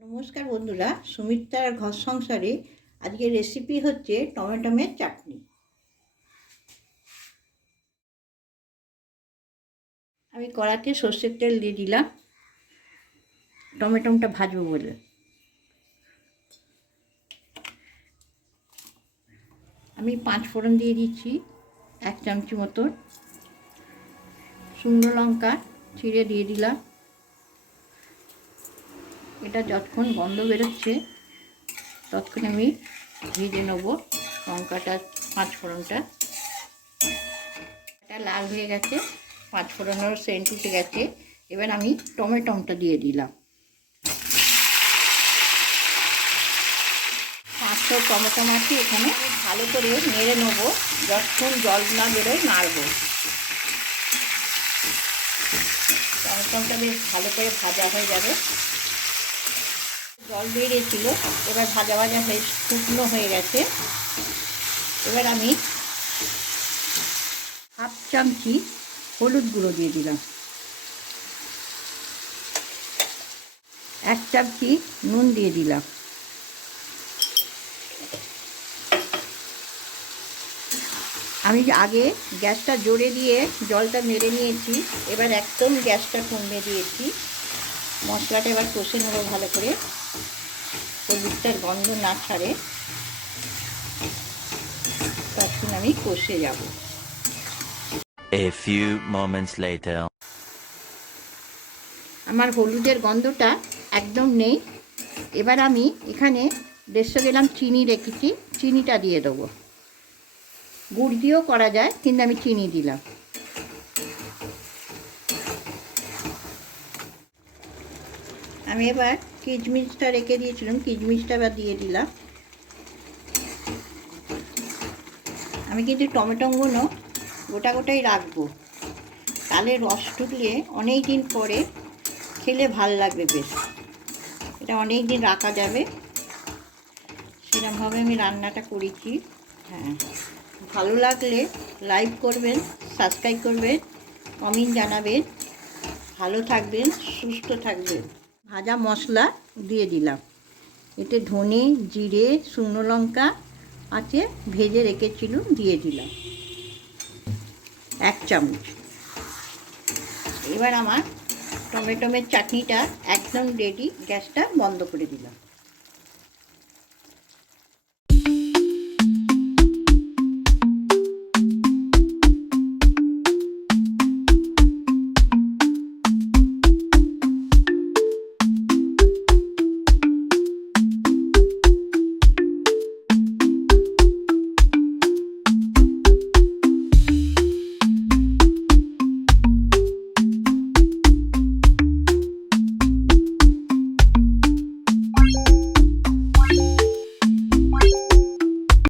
নমস্কার বন্ধুরা, সুমিত্রার ঘর সংসারে আজকে রেসিপি হচ্ছে টমেটোমের চাটনি। আমি কড়াতে সর্ষের তেল দিয়ে দিলাম। টমেটোমটা ভাজবো বলে। আমি পাঁচ ফোড়ন দিয়ে দিচ্ছি, এক চামচি মতন। শুকনো লঙ্কা ছিঁড়ে দিয়ে দিলাম। এটা যতক্ষণ গন্ধ বেরোচ্ছে, ততক্ষণ আমি ভেজে নেব লঙ্কাটা পাঁচ ফোড়নটা এটা লাল হয়ে গেছে পাঁচ ফোড়নের সেন্ট উঠে গেছে। এবার আমি টমেটোমটা দিয়ে দিলাম। পাঁচশো টমেটো মাছি এখানে ভালো করে নেড়ে নেব, যতক্ষণ জল না বেরোয় নাড়বো। টমেটোমটা বেশ ভালো করে ভাজা হয়ে যাবে। জল বেরিয়েছিল। এবার ভাজা ভাজা হয়ে শুকনো হয়ে গেছে। এবার আমি হাফ চামচি হলুদ গুঁড়ো দিয়ে দিলাম। এক চামচি নুন দিয়ে দিলাম। আমি আগে গ্যাসটা জোরে দিয়ে জলটা মেরে নিয়েছি। এবার একদম গ্যাসটা কমে দিয়েছি। মশলাটা এবার কষে নেব ভালো করে। হলুদটার গন্ধ না ছাড়ে তখন আমি কষে যাব। A few moments later. আমার হলুদের গন্ধটা একদম নেই। এবার আমি এখানে দেড়শো গ্রাম চিনি রেখেছি। চিনিটা দিয়ে দেবো। গুড় দিয়েও করা যায় কিন্তু আমি চিনি দিলাম। আমি এবার কিচমিচটা রেখে দিয়েছিলাম কিচমিচটা এবার দিয়ে দিলাম। আমি কিন্তু টমেটোগুলো গোটা গোটাই রাখব। তাহলে রস ঢুকলে অনেক দিন পরে খেলে ভালো লাগবে বেশ। এটা অনেক দিন রাখা যাবে। সেরকমভাবে আমি রান্নাটা করেছি। হ্যাঁ ভালো লাগলে লাইক করবেন, সাবস্ক্রাইব করবেন, কমেন্ট জানাবেন। ভালো থাকবেন, সুস্থ থাকবেন। ভাজা মশলা দিয়ে দিলাম। এতে ধনে, জিরে, শুকনো লঙ্কা আছে, ভেজে রেখেছিল, দিয়ে দিলাম। এক চামচ। এবার আমার টমেটোমের চাটনিটা একদম রেডি গ্যাসটা বন্ধ করে দিলাম।